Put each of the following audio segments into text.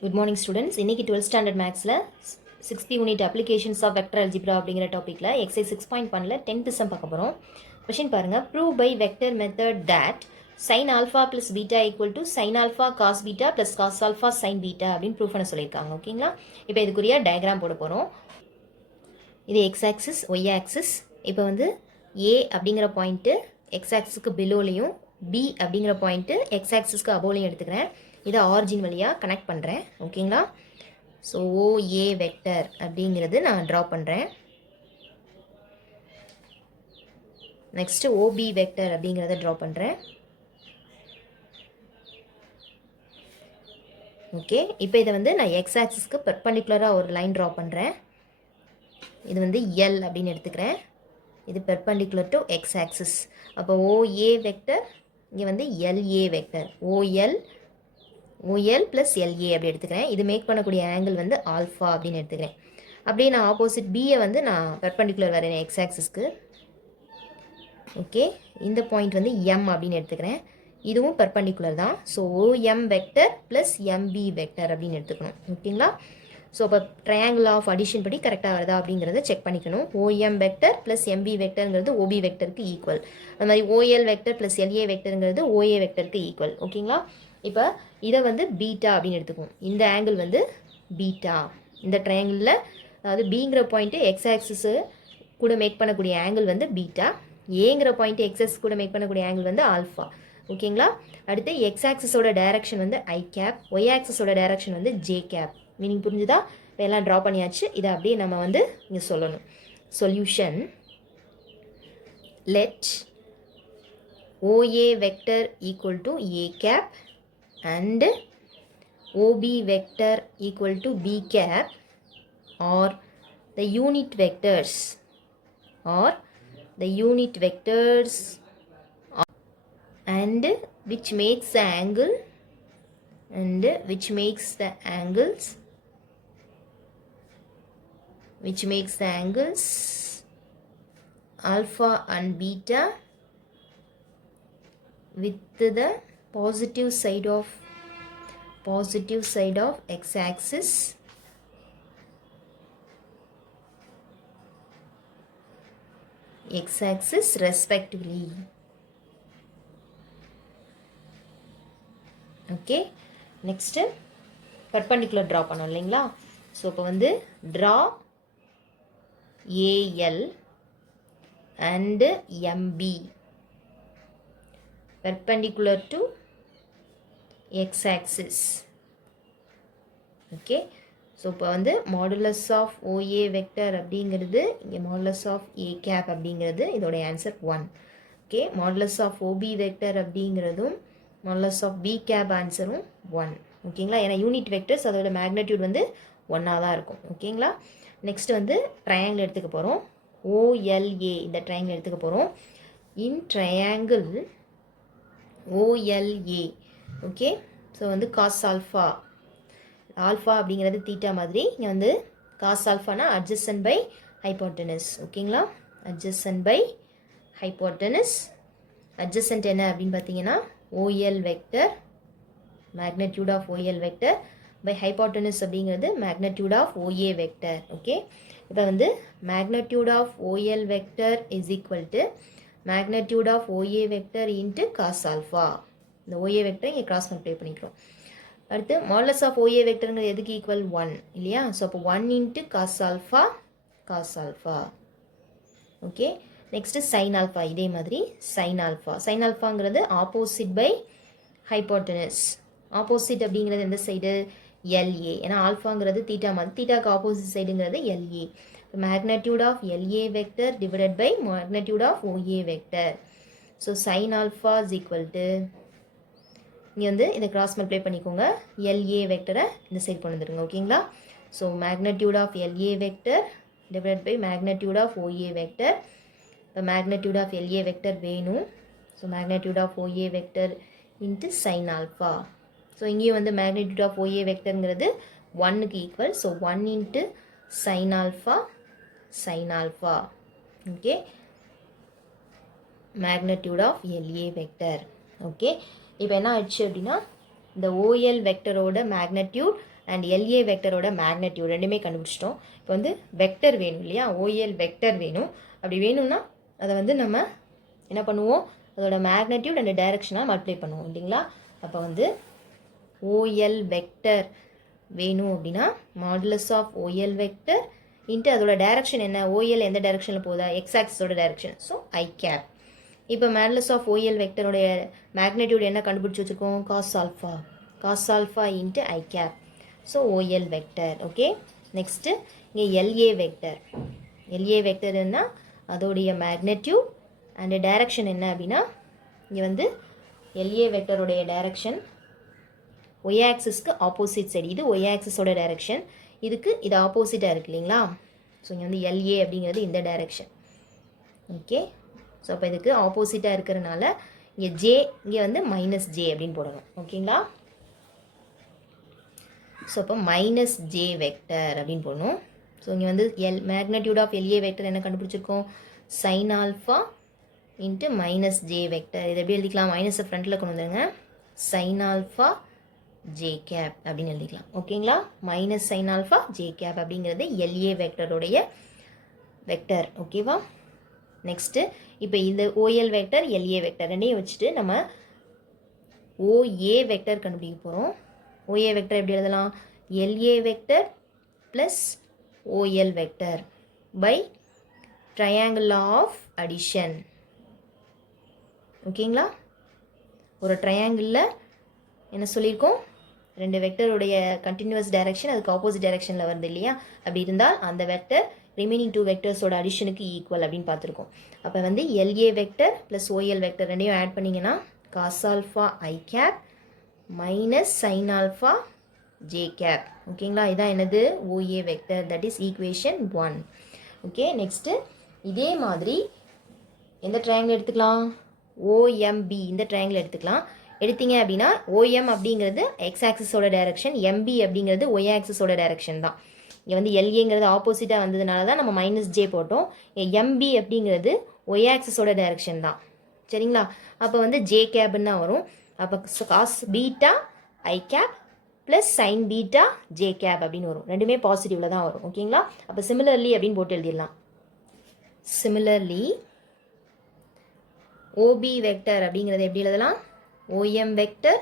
Good morning students. இன்னைக்கு 12th standard mathsல 6th unit applications of vector algebra அப்படிங்கிற டாபிக்ல exercise 6.1ல 10th sum பார்க்க போறோம். क्वेश्चन பாருங்க. Prove by vector method that sin alpha plus beta equal to sin alpha cos beta plus cos alpha sin beta அப்படின்னு prove பண்ண சொல்லியிருக்காங்க. ஓகேங்களா? இப்போ இதுக்குரிய டயக்ராம் போட போறோம். இது x axis, y axis. இப்போ வந்து a அப்படிங்கிற பாயிண்ட் x axisக்கு பிலோலையும் b அப்படிங்கிற பாயிண்ட் x axisக்கு அபோலையும் எடுத்துக்கிறேன். இதை ஆரிஜின் வழியாக கனெக்ட் பண்ணுறேன். ஓகேங்களா? ஸோ OA வெக்டர் அப்படிங்கிறது நான் ட்ரா பண்ணுறேன். நெக்ஸ்ட்டு OB வெக்டர் அப்படிங்கிறத ட்ரா பண்ணுறேன். ஓகே, இப்போ இதை வந்து நான் எக்ஸ் ஆக்சிஸ்க்கு பெர்பெண்டிகுலராக ஒரு லைன் ட்ரா பண்ணுறேன். இது வந்து எல் அப்படின்னு எடுத்துக்கிறேன். இது பெர்பெண்டிகுலர் டு எக்ஸ் ஆக்சிஸ். அப்போ OA வெக்டர், இங்கே வந்து LA vector. OL plus LA அப்படி எடுத்துக்கிறேன். இது மேக் பண்ணக்கூடிய ஆங்கிள் வந்து ஆல்ஃபா அப்படின்னு எடுத்துக்கிறேன். அப்படியே நான் ஆப்போசிட் பியை வந்து நான் பெர்பெண்டிகுலர் வரேன் எக்ஸ் ஆக்சிஸ்க்கு. ஓகே, இந்த பாயிண்ட் வந்து எம் அப்படின்னு எடுத்துக்கிறேன். இதுவும் பெர்பெண்டிகுலர் தான். So OM vector plus MB vector அப்படின்னு எடுத்துக்கணும். ஓகேங்களா? ஸோ இப்போ ட்ரையாங்கிள் ஆஃப் அடிஷன் படி கரெக்டாக வருதா அப்படிங்கிறத செக் பண்ணிக்கணும். OM வெக்டர் ப்ளஸ் MB வெக்டருங்கிறது OB வெக்டருக்கு ஈக்குவல். அது மாதிரி OL வெக்டர் ப்ளஸ் LA வெக்டருங்கிறது OA வெக்டருக்கு ஈக்குவல். ஓகேங்களா? இப்போ இதை வந்து பீட்டா அப்படின்னு எடுத்துக்குவோம். இந்த ஆங்கிள் வந்து பீட்டா. இந்த ட்ரையாங்கிளில் அதாவது பிங்கிற பாயிண்ட்டு எக்ஸ் ஆக்சிஸு கூட மேக் பண்ணக்கூடிய ஆங்கிள் வந்து பீட்டா. ஏங்கிற பாயிண்ட்டு எக்ஸஸ் கூட மேக் பண்ணக்கூடிய ஆங்கிள் வந்து ஆல்ஃபா. ஓகேங்களா? அடுத்து எக்ஸ் ஆக்சிஸோட டைரக்ஷன் வந்து ஐ கேப், ஒய் ஆக்சிஸோட டைரக்ஷன் வந்து ஜே கேப். மீனிங் புரிஞ்சுதா? இதெல்லாம் ட்ரா பண்ணியாச்சு. இதை அப்படியே நம்ம வந்து இங்கே சொல்லணும். Solution let OA vector equal to A cap and OB vector equal to B cap or the unit vectors and which makes the angle alpha and beta with the positive side of x-axis respectively. Okay, next perpendicular draw பண்ணோம் இல்லைங்களா? So இப்போ வந்து draw AL and MB perpendicular to x-axis. Okay, so இப்போ வந்து modulus of OA vector அப்படிங்கிறது இங்கே modulus of A cap அப்படிங்கிறது இதோடைய answer 1. Okay, modulus of OB vector அப்படிங்கிறதும் மாடுலஸ் ஆஃப் B கேப் ஆன்சரும் 1. ஓகேங்களா? ஏன்னா யூனிட் வெக்டர்ஸ் அதோட மேக்னட்யூட் வந்து 1ஆக தான் இருக்கும். ஓகேங்களா? நெக்ஸ்ட் வந்து ட்ரையாங்கிள் எடுத்துக்க போகிறோம். OLA இந்த ட்ரையாங்கிள் எடுத்துக்க போகிறோம். In triangle OLA. Okay, so வந்து காஸ் ஆல்ஃபா அப்படிங்கிறது தீட்டா மாதிரி. இங்கே வந்து காஸ் ஆல்ஃபானா அட்ஜசன்ட் பை ஹைப்போட்டனஸ். ஓகேங்களா? Adjacent by hypotenuse. அட்ஜசன்ட் என்ன அப்படின்னு பார்த்தீங்கன்னா OL vector, magnitude of OL vector by hypotenuse அப்படிங்கிறது magnitude of OA vector. Okay, இப்போ வந்து magnitude of OL vector is equal to magnitude of OA vector into cos alpha. இந்த OA vector இங்கே cross multiply பண்ணிக்கிறோம். அடுத்து modulus of OA வெக்டருங்கிறது எதுக்கு equal 1 இல்லையா? So அப்போ 1 into cos alpha. Okay, next sine alpha. இதே மாதிரி சைன் ஆல்ஃபாங்கிறது ஆப்போசிட் பை ஹைப்போட்டனஸ். ஆப்போசிட் அப்படிங்கிறது எந்த சைடு? LA. ஏன்னா ஆல்ஃபாங்கிறது தீட்டா மாதிரி, தீட்டாக்கு ஆப்போசிட் சைடுங்கிறது LA. Magnitude of LA vector divided by magnitude of OA vector. So sine alpha is equal to, இங்கே வந்து இதை கிராஸ் மல்டிப்ளை பண்ணிக்கோங்க. LA வெக்டரை இந்த சைடு கொண்டு வந்துடுங்க. ஓகேங்களா? So magnitude of LA vector divide by magnitude of OA vector. இப்போ மேக்னட்யூட் ஆஃப் LA வெக்டர் வேணும். So magnitude of OA vector into sine alpha. So இங்கேயும் வந்து மேக்னட்யூட் ஆஃப் OA வெக்டருங்கிறது 1க்கு equal. So 1 into sine alpha. Okay, magnitude of LA vector. Okay, இப்போ என்ன ஆயிடுச்சு அப்படின்னா இந்த ஓஎல் வெக்டரோட மேக்னட்யூட் அண்ட் எல்ஏ வெக்டரோட மேக்னட்யூட் ரெண்டுமே கண்டுபிடிச்சிட்டோம். இப்போ வந்து வெக்டர் வேணும் இல்லையா, ஓஎல் வெக்டர் வேணும். அப்படி வேணும்னா அதை வந்து நம்ம என்ன பண்ணுவோம், அதோட மேக்னட்யூட் அண்ட் டைரக்ஷனாக மல்டிப்ளை பண்ணுவோம் இல்லைங்களா. அப்போ வந்து ஓஎல் வெக்டர் வேணும் அப்படின்னா modulus of OL vector into அதோட டைரக்ஷன் என்ன, ஓஎல் எந்த டைரக்ஷனில் போதா, எக்ஸ் ஆக்சிஸோட டைரக்ஷன், ஸோ ஐ கேப். இப்போ மாடுலஸ் ஆஃப் ஓஎல் வெக்டருடைய மேக்னட்யூட் என்ன கண்டுபிடிச்சி வச்சுருக்கோம், cos alpha into I cap, so OL vector. Okay, next இங்கே எல்ஏ வெக்டர்னா அதோடைய மேக்னட்யூட் அண்டு டைரக்ஷன் என்ன அப்படின்னா, இங்கே வந்து எல்ஏ வெக்டருடைய டைரக்ஷன் ஒய் ஆக்சிஸ்க்கு ஆப்போசிட் சைடு, இது ஒய் ஆக்சிஸோட டைரக்ஷன், இதுக்கு இது ஆப்போசிட்டாக இருக்கு இல்லைங்களா. ஸோ இங்கே வந்து எல்ஏ அப்படிங்கிறது இந்த டைரக்ஷன். ஓகே, ஸோ அப்போ இதுக்கு ஆப்போசிட்டாக இருக்கிறனால இங்கே ஜே, இங்கே வந்து மைனஸ் ஜே அப்படின்னு போடணும். ஓகேங்களா. ஸோ அப்போ மைனஸ் ஜே வெக்டர் அப்படின்னு போடணும். ஸோ இங்கே வந்து மேக்னட்யூட் ஆஃப் எல்ஏ வெக்டர் என்ன கண்டுபிடிச்சிருக்கோம், sign alpha into minus J vector. இது எப்படி எழுதிக்கலாம், மைனஸை ஃப்ரண்ட்டில் கொண்டு வந்துடுங்க, சைன் ஆல்ஃபா ஜே கேப் அப்படின்னு எழுதிக்கலாம். ஓகேங்களா, minus sine alpha J cap அப்படிங்கிறது எல்ஏ வெக்டருடைய வெக்டர். ஓகேவா. நெக்ஸ்ட்டு இப்போ இந்த ஓஎல் வெக்டர் எல்ஏ வெக்டர் ரெண்டையும் வச்சுட்டு நம்ம ஓஏ வெக்டர் கண்டுபிடிக்க போகிறோம். ஓஏ வெக்டர் எப்படி எழுதலாம், LA vector plus OL vector by triangle of addition. ஓகேங்களா, ஒரு ட்ரையாங்கிளில் என்ன சொல்லியிருக்கோம், ரெண்டு வெக்டருடைய கண்டினியூஸ் டைரக்ஷன் அதுக்கு ஆப்போசிட் டைரக்ஷனில் வருது இல்லையா, அப்படி இருந்தால் அந்த வெக்டர் ரிமைனிங் டூ வெக்டர்ஸோட அடிஷனுக்கு ஈக்குவல் அப்படின்னு பார்த்துருக்கோம். அப்போ வந்து LA vector plus OL vector ரெண்டையும் ஆட் பண்ணிங்கன்னா cos alpha I cap minus sine alpha J cap. ஓகேங்களா, இதான் என்னது OA vector, that is equation 1. Okay, next இதே மாதிரி எந்த ட்ரையாங்கிள் எடுத்துக்கலாம், ஓஎம்பி இந்த ட்ரையாங்கிள் எடுத்துக்கலாம். எடுத்தீங்க அப்படின்னா ஓஎம் அப்படிங்கிறது எக்ஸ் ஆக்சிஸோட டைரக்ஷன், எம்பி அப்படிங்கிறது ஒய் ஆக்சிஸோட டைரக்ஷன் தான். இங்கே வந்து எல்ஏங்கிறது ஆப்போசிட்டாக வந்ததுனால தான் நம்ம மைனஸ் ஜே போட்டோம். எம்பி அப்படிங்கிறது ஒய் ஆக்சிஸோட டைரக்ஷன் தான். சரிங்களா, அப்போ வந்து ஜே கேப்னு தான் வரும். அப்போ cos beta I cap plus sine beta J cap அப்படின்னு வரும். ரெண்டுமே பாசிட்டிவில் தான் வரும். ஓகேங்களா, அப்போ சிமிலர்லி அப்படின்னு போட்டு எழுதிடலாம். சிமிலர்லி ஓபி வெக்டர் அப்படிங்கிறது எப்படி எழுதலாம், OM vector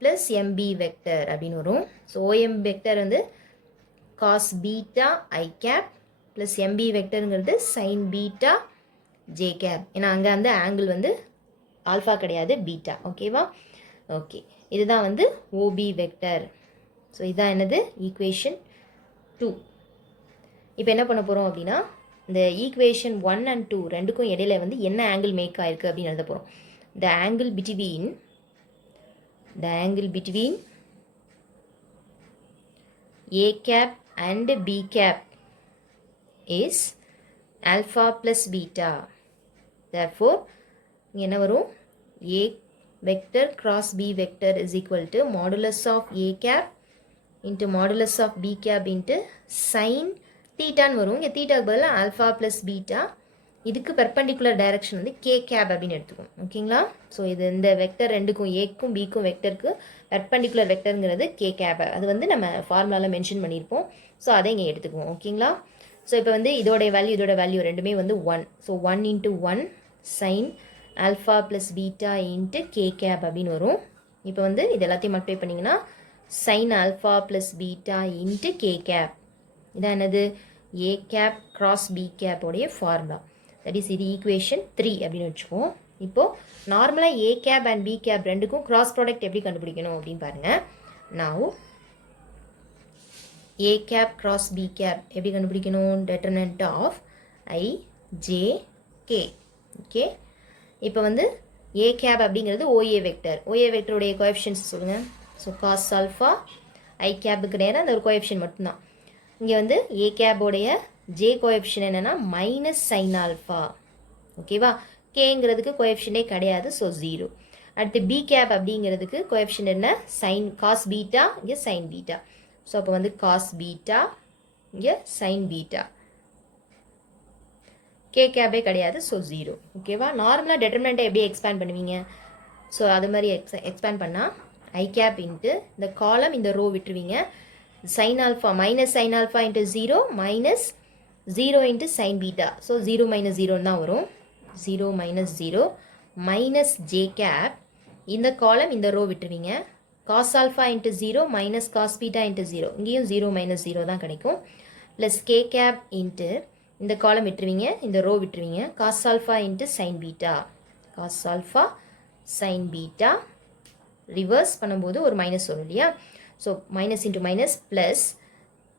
plus MB vector அப்படின்னு வரும். ஸோ OM வெக்டர் வந்து cos beta I cap plus MB வெக்டருங்கிறது சைன் பீட்டா ஜே கேப். ஏன்னா அங்கே அந்த ஆங்கிள் வந்து ஆல்ஃபா கிடையாது, பீட்டா. ஓகேவா. ஓகே, இதுதான் வந்து OB வெக்டர். ஸோ இதுதான் என்னது ஈக்குவேஷன் 2. இப்போ என்ன பண்ண போகிறோம் அப்படின்னா, இந்த ஈக்குவேஷன் 1 and 2 ரெண்டுக்கும் இடையில வந்து என்ன ஆங்கிள் மேக் ஆயிருக்கு அப்படின்னு எழுத போகிறோம். The angle between A cap and B cap is alpha plus beta. Therefore, என்ன வரும், A vector cross B vector is equal to modulus of A cap into modulus of B cap into sin தீட்டான்னு வரும். இங்கே தீட்டாக்கு பதிலாக alpha plus beta, இதுக்கு perpendicular direction வந்து K cap அப்படின்னு எடுத்துக்கும். ஓகேங்களா, ஸோ இது இந்த வெக்டர் ரெண்டுக்கும் ஏக்கும் பிக்கும் வெக்டருக்கு பெர்பெண்டிகுலர் வெக்டருங்கிறது கே கேப். அது வந்து நம்ம ஃபார்முலாவில் மென்ஷன் பண்ணியிருப்போம். ஸோ அதை இங்கே எடுத்துக்குவோம். ஓகேங்களா, ஸோ இப்போ வந்து இதோட வேல்யூ ரெண்டுமே வந்து 1. So 1 into 1 sine alpha plus beta into K cap அப்படின்னு வரும். இப்போ வந்து இது எல்லாத்தையும் மல்டிப்ளை பண்ணிங்கன்னா sine alpha plus beta into K cap. இதான் என்னது, ஏ கேப் கிராஸ் பி கேப்போடைய ஃபார்முலா. தட் இஸ் இது ஈக்குவேஷன் 3 அப்படின்னு வச்சுக்குவோம். இப்போது நார்மலாக A cap and B cap ரெண்டுக்கும் கிராஸ் ப்ராடக்ட் எப்படி கண்டுபிடிக்கணும் அப்படின்னு பாருங்கள். நான் A cap cross B cap எப்படி கண்டுபிடிக்கணும், determinant of I J K. Okay, இப்போ வந்து ஏ கேப் அப்படிங்கிறது ஓஏ வெக்டருடைய கோஎஃபிஷியன்ஸ் சொல்லுங்கள். ஸோ காஸ் ஆல்ஃபா ஐ கேப்புக்கு நேரம் அந்த ஒரு கோஎஃபிஷியன் மட்டும்தான். இங்கே வந்து ஏ கேபோடைய ஜே கோஎஃபிஷியன் என்னென்னா மைனஸ் சைன் ஆல்ஃபா. ஓகேவா, கேங்கிறதுக்கு கோஎஃபிஷியனே கிடையாது, ஸோ 0. அடுத்து பி கேப் அப்படிங்கிறதுக்கு கோஎஃபிஷியன் என்ன, சைன் காஸ் பீட்டா, இங்கே சைன் பீட்டா. ஸோ அப்போ வந்து காஸ் பீட்டா, இங்கே சைன் பீட்டா. கே கேபே கிடையாது, ஸோ 0. ஓகேவா, நார்மலாக டெட்டர்மினண்ட்டை எப்படி எக்ஸ்பேண்ட் பண்ணுவீங்க, ஸோ அது மாதிரி எக்ஸ்பேண்ட் பண்ணால் I cap into இந்த காலம் இந்த row விட்டுருவீங்க. sin alpha minus sin alpha into 0 minus 0 into sin beta. So 0 minus 0 தான் வரும். 0 minus 0 minus j cap இந்த காலம் இந்த ரோ விட்டுருவீங்க. cos alpha into 0 minus cos beta into 0. இங்கேயும் 0 minus 0 தான் கிடைக்கும். plus k cap into இந்த காலம் விட்டுருவீங்க, இந்த ரோ விட்டுருவீங்க. cos alpha into sin beta. cos alpha sin beta reverse பண்ணும்போது ஒரு மைனஸ் வரும் இல்லையா? So minus into minus plus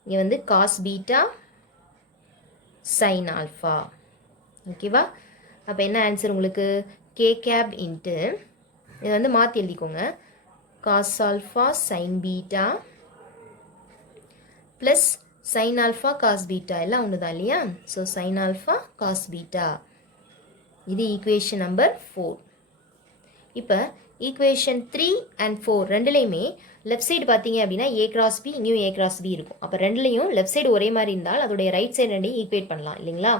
இங்கே வந்து காஸ் பீட்டா சைன் ஆல்ஃபா. ஓகேவா? அப்போ என்ன ஆன்சர் உங்களுக்கு? கே கேப் இன்ட்டு இதை வந்து மாற்றி எழுதிக்கோங்க. Cos alpha sine beta plus sine alpha cos beta எல்லாம் ஒன்று தான் இல்லையா? So sine alpha cos beta. இது ஈக்குவேஷன் நம்பர் 4. இப்போ ஈக்குவேஷன் 3 and 4 ரெண்டுலேயுமே லெஃப்ட் சைடு பார்த்தீங்க அப்படின்னா ஏ கிராஸ் பி, இங்கேயும் ஏ கிராஸ் பி இருக்கும். அப்போ ரெண்டுலேயும் லெஃப்ட் சைடு ஒரே மாதிரி இருந்தால் அதோடைய ரைட் சைடு ரெண்டையும் ஈக்குவேட் பண்ணலாம் இல்லைங்களா?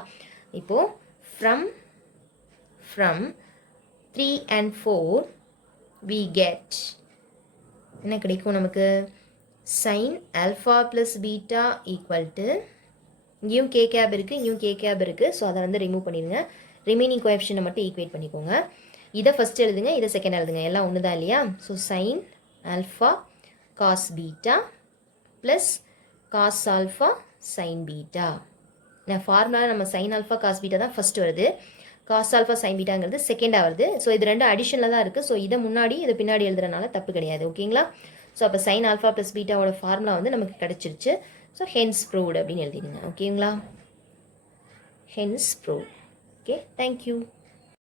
இப்போது ஃப்ரம் 3 and 4 we get என்ன கிடைக்கும் நமக்கு? Sign alpha plus beta equal to இங்கேயும் கே கேப் இருக்குது, இங்கேயும் கே கேப் இருக்குது. ஸோ அதை வந்து ரிமூவ் பண்ணிடுங்க. ரிமைனிங் கோஎஃபிஷியன்ட்டை மட்டும் ஈக்குவேட் பண்ணிக்கோங்க. இதை ஃபஸ்ட் எழுதுங்க, இதை செகண்ட் எழுதுங்க, எல்லாம் ஒன்று தான் இல்லையா? So sine alpha cos beta plus cos alpha sine beta. நான் ஃபார்முலா நம்ம சைன் ஆல்ஃபா காஸ் பீட்டா தான் ஃபஸ்ட் வருது, காஸ் ஆல்ஃபா சைன் பீட்டாங்கிறது செகண்டாக வருது. ஸோ இது ரெண்டு அடிஷனில் தான் இருக்குது. ஸோ இதை முன்னாடி இதை பின்னாடி எழுதுறதுனால தப்பு கிடையாது. ஓகேங்களா? ஸோ அப்போ சைன் ஆல்ஃபா ப்ளஸ் பீட்டாவோட ஃபார்முலா வந்து நமக்கு கிடச்சிருச்சு. ஸோ ஹென்ஸ் ப்ரூவ்டு அப்படின்னு எழுதிடுங்க. ஓகேங்களா? Hence proved. Okay, thank you.